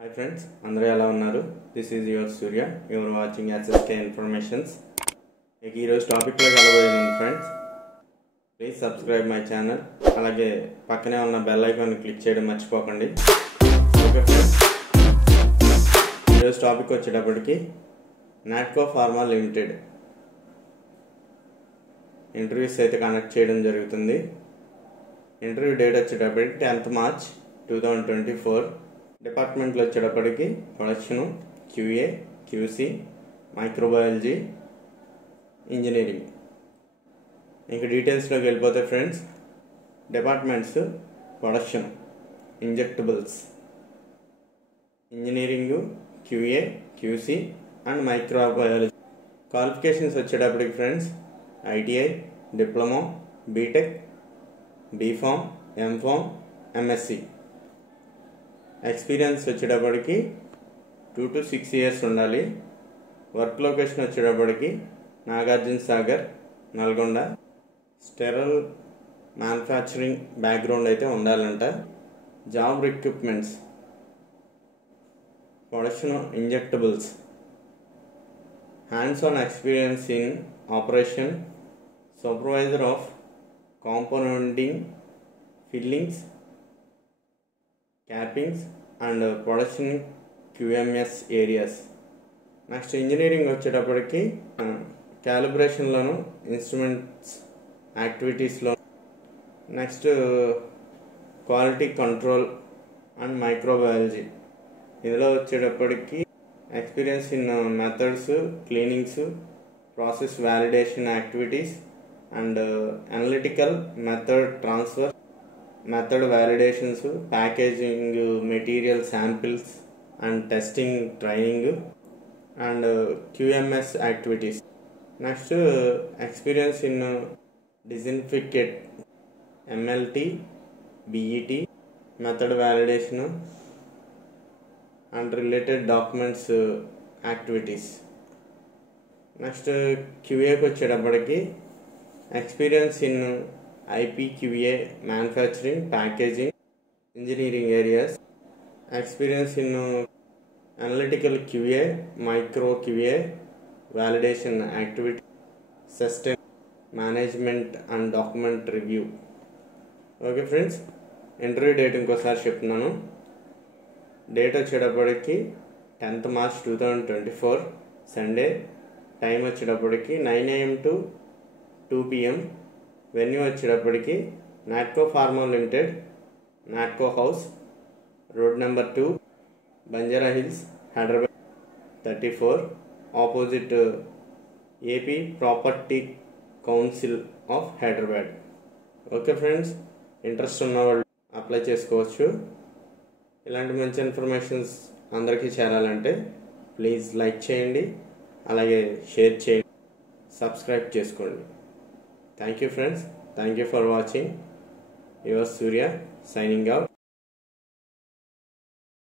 Hi friends, అందరూ ఎలా ఉన్నారు? This is your Surya. You are watching SSK Informations. ఈ రోజు టాపిక్ లో కలబోయే ముందు friends, please subscribe my channel. అలాగే పక్కనే ఉన్న బెల్ ఐకాన్ క్లిక్ చేయడం మర్చిపోకండి. ఓకే ఫ్రెండ్స్, ఈ రోజు టాపిక్ వచ్చేటప్పటికి నాట్కో ఫార్మా లిమిటెడ్ ఇంటర్వ్యూస్ అయితే కండక్ట్ చేయడం జరుగుతుంది. ఇంటర్వ్యూ డేట్ వచ్చేటప్పటికి 10th March 2024. డిపార్ట్మెంట్లో వచ్చేటప్పటికి production, QA, QC, microbiology, engineering. ఇంకా డీటెయిల్స్లోకి వెళ్ళిపోతే friends, departments production, injectables, engineering, QA, QC and microbiology. Qualifications వచ్చేటప్పటికి friends, ITI, diploma, BTech, BPharm, MPharm, MSc. Experience వచ్చేటప్పటికి 2 to 6 years ఉండాలి. వర్క్ లొకేషన్ వచ్చేటప్పటికి Nagarjuna Sagar, Nalgonda. Sterile manufacturing background అయితే ఉండాలంట. Job recruitments, production injectables, hands on experience in operation, supervisor of compounding, fillings, cappings and production QMS areas. Next engineering వచ్చేటప్పటికి క్యాలిబ్రేషన్లోను, instruments యాక్టివిటీస్లో. Next quality control and microbiology. ఇందులో వచ్చేటప్పటికి experience in methods, cleanings, process validation activities and analytical method transfer, method validations, packaging material samples and testing training and QMS activities. Next experience in disinfectant, MLT, BET, method validation and related documents activities. Next QAకి వచ్చేటప్పటికి experience in IPQA, manufacturing, packaging, engineering areas. Experience in analytical QA, micro QA, validation activity, system management and document review. Okay friends, interview date ఇంకోసారి చెప్తున్నాను. Date వచ్చేటప్పటికి 10th March 2024 Sunday. Time వచ్చేటప్పటికి 9 AM to 2 PM. Venue వచ్చేటప్పటికి Natco pharma limited, Natco house, road number 2, Banjara hills, Hyderabad 34, opposite AP property council of Hyderabad. Okay friends, interest ఉన్న వాళ్ళు apply చేసుకోవచ్చు. ఇలాంటి మంచి ఇన్ఫర్మేషన్స్ అందరికీ చేరాలంటే ప్లీజ్ లైక్ చేయండి, అలాగే షేర్ చేయండి, సబ్స్క్రైబ్ చేసుకోండి. Thank you friends. Thank you for watching. Yours Surya signing out.